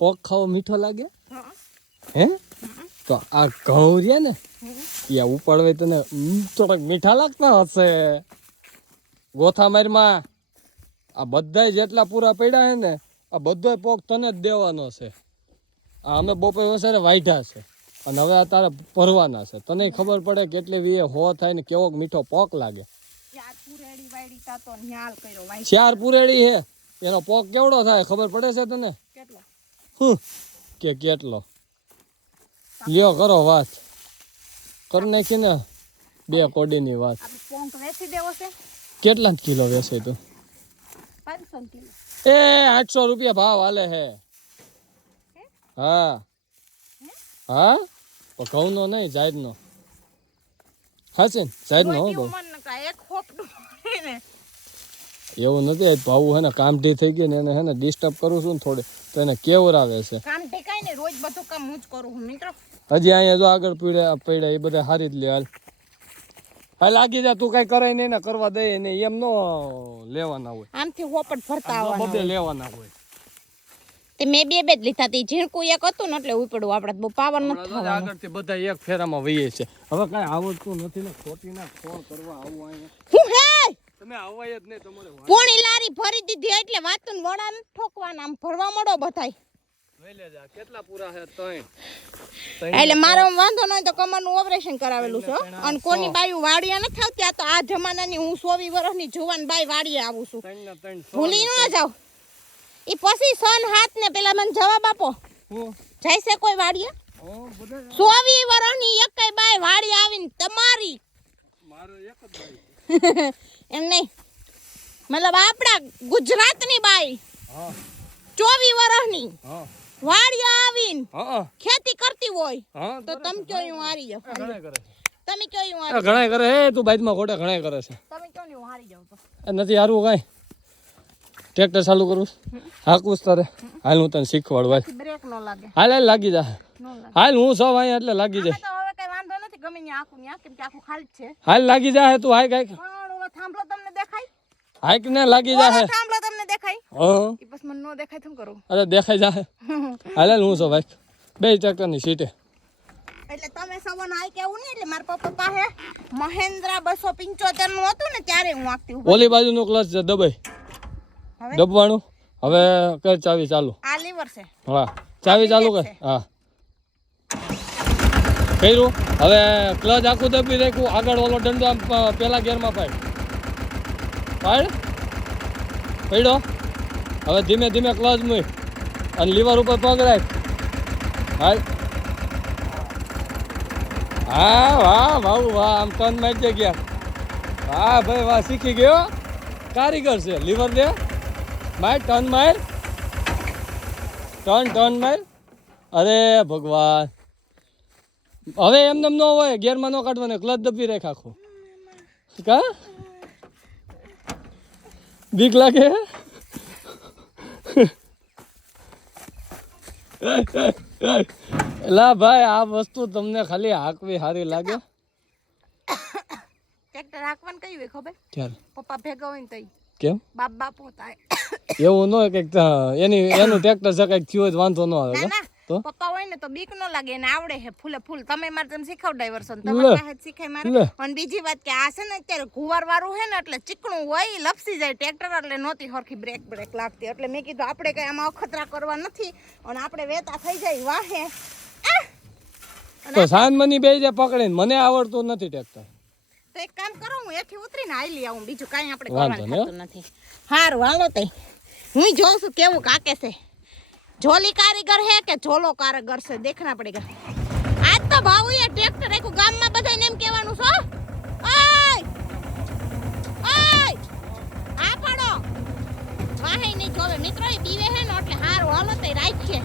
પોક ખાવો મીઠો લાગે હા હે તો આ ઘઉં રહ્યા ને યા ઉપાડવે તને થોડાક મીઠા લાગતા હશે ગોથા મારમાં આ બધાય જેટલા પૂરા પડ્યા હે ને આ બધોય પોક તને જ દેવાનો છે આ અમે બપોર વસારે વાઢ્યા છે અને હવે આ તારે ભરવાના છે તને ખબર પડે કેટલી વીએ હો થાય ને કેવો મીઠો પોક લાગે 4 પૂરેડી વાડી તા તો ન્યાલ કર્યો વાઈ 4 પૂરેડી હે એનો પોક કેવડો થાય ખબર પડે છે તને કેટલો કે કેટલો લ્યો કરો વાત કર નાખી ને 2 કોડીની વાત આપણે પોંક વેચી દેવો છે કેટલા કિલો વેચે તું 500 કિલો એ 800 રૂપિયા ભાવ હાલે હે હા હા ઘઉં નો નહીં જાહેર નો હાશે ને જાહેર નો બહુ એક હોપડું ને એવું નથી ભાવ હે ને કામઢી થઈ ગઈ ને એને હે ને ડિસ્ટર્બ કરું છું ને થોડી તો એને કેવરાવે છે કામ ઠેકાય ને રોજ બધું કામ હું જ કરું છું મિત્રો હજી અહીંયા જો આગળ પડ્યા એ બધા હારી જ લે હાલ લાગી જા તું કઈ કરે નહીં ને કરવા દે ને એમ નો લેવાના હોય આમથી હોપટ ભરતા આવવાના બધે લેવાના હોય તે મેં બે જ લીધા તી ઝીણકું એક હતું ને એટલે ઉપડું આપણે બહુ પાવર નથી થવાનું આગળથી બધા એક ફેરામાં વહીએ છે હવે કઈ આવડતું નથી ને ખોટી ના ફોન કરવા આવું અહીંયા હું હે તમે આવાય જ નહીં તમારે પોણી લારી ભરી દીધી એટલે વાતું વડા ન ઠોકવાના આમ ભરવા મળો બધાય લઈ લેજા કેટલા પૂરા છે 3 એટલે મારો વાંધો ન હોય તો કમરનું ઓપરેશન કરાવેલું છે અને કોની બાયું વાડિયા ન થાવ ત્યાં તો આ જમાનાની હું 100 વર્ષની જુવાન બાઈ વાડીએ આવું છું ભૂલી ન જાવ ઈ પછી સન હાથ ને પેલા મને જવાબ આપો જાય છે કોઈ વાડીએ 100 વર્ષની એકય બાઈ વાડી આવીને તમારી મારો એક જ બાઈ એમ નહીં મતલબ આપડા ગુજરાતની બાઈ હા 24 વર્ષની હા વાડી આવીને હા ખેતી કરતી હોય હા તો તમે કયો હું હારી જાવ ઘણા કરે તમે કયો હું છે હારી ઘણા કરે હે તું બાઈમાં ખોટા ઘણા કરે છે તમે કયો ને હું હારી જાવ તો નથી હારું કઈ ટ્રેક્ટર ચાલુ કરું હાકુસ તારે હાલ હું તને શીખવાડું હાલ બ્રેક નો લાગે હાલ હાલ લાગી જા નો લાગે હાલ હું સૌ અહીંયા એટલે લાગી જાય તો હવે કઈ વાંધો નથી ગમે ને આખું ન્યા કેમ કે આખું ખાલી જ છે હાલ લાગી જા તું હાય કાંઈક પણ ઓલો થાંભલો તમને દેખાય હાઈક ને લાગી જા હે ઓલો થાંભલો તમને દેખાય હા ઈ બસ મને નો દેખાય તો શું કરું અરે દેખાઈ જા હાલ હાલ હું સૌ ભાઈ બે ટ્રેક્ટરની સીટે એટલે તમે સવન આઈ કેવું ને એટલે મારા પપ્પા પાસે મહેન્દ્રા 275 નું હતું ને ત્યારે હું આખતી ઉભી ઓલી બાજુનું ક્લચ દબાઈ હવે દબવાનું હવે કર ચાવી ચાલુ આ લીવર છે હા ચાવી ચાલુ કર હા કર્યું હવે ક્લચ આખું દબી રાખ્યું આગળ ઓલો દંડો આમ પેલા ગેરમાં પાડ પડ્યો હવે ધીમે ધીમે ક્લચ મૂક અને લીવર ઉપર પગ રાખ હાલ હા વાહ ભાવ વાહ આમ ટર્ન મારી ગયા વાહ ભાઈ વાહ શીખી ગયો કારીગર છે લીવર દે માર ટર્ન માર ટર્ન માર અરે ભગવાન હવે એમને ન હોય ગેરમાં ન કાઢવાને ક્લચ દબી રાખ આખું કા બીક લાગે એલા ભાઈ આ વસ્તુ તમને ખાલી હાંકવી સારી લાગે ટ્રેક્ટર હાંકવાનું કઈ હોય ખબર ક્યારે પપ્પા ભેગા હોય ને તઈ કેમ બાપો થાય એવું ન હોય કે એનું ટ્રેક્ટર છે કંઈક થયું હોય તો વાંધો ન આવે ના ના તો પપ્પા હોય ને તો બીક ન લાગે એને આવડે હે ફૂલે ફૂલ તમે મારે તમે શીખવડાય વર્ષો તમારે પાસે શીખાય મારે અને બીજી વાત કે આ છે ને અત્યારે ગુવાર વાળું હે ને એટલે ચીકણું હોય લપસી જાય ટ્રેક્ટર એટલે નહોતી હરખી બ્રેક લાગતી એટલે મેં કીધું આપણે કઈ આમાં અખતરા કરવા નથી અને આપણે વેતા થઈ જાય વાહે તો સાનમની બે જે પકડીને મને આવડતું નથી ટ્રેક્ટર તો એક કામ કરો હું એથી ઉતરીને હાલી આવું બીજું કાંઈ આપણે કરવાનું થતું નથી હારું હાલો તઈ હું જોઉં છું કેવું કાકે છે झोली कारीगर है के झोलो कारीगर से देखना पड़ेगा आज तो भाऊ ये ट्रैक्टर एक गाम में बधाई नेम केवानुं छो ओय ओय आ पड़ो वाहे नहीं जोवे मित्रो बीवे है ने એટલે હારું હાલો તે રાખીએ